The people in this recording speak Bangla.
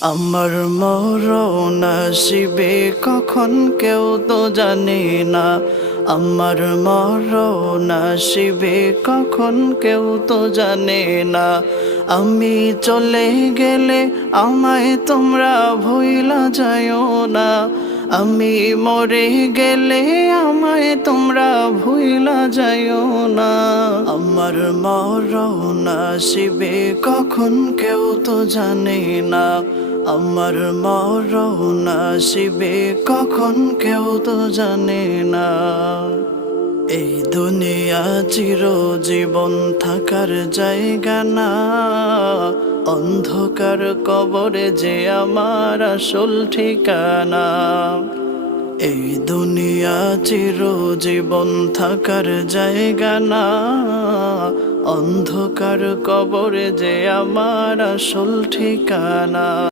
আমার মরণ আসিবে কখন কেউ তো জানে না। আমার মরণ আসিবে কখন কেউ তো জানে না। আমি চলে গেলে আমায় তোমরা ভুইলা যাইও না। আমি মরে গেলে আমায় তোমরা ভুইলা যাইও না। আমার মরণ আসিবে কখন কেউ তো জানে না। আমার মরণ আসিবে কখন কেউ তো জানে না। এই দুনিয়া চিরজীবন থাকার জায়গা না। অন্ধকার কবরে যে আমার আসল ঠিকানা। এই দুনিয়া চিরজীবন থাকার জায়গা না। অন্ধকার কবরে যে আমার আসল ঠিকানা।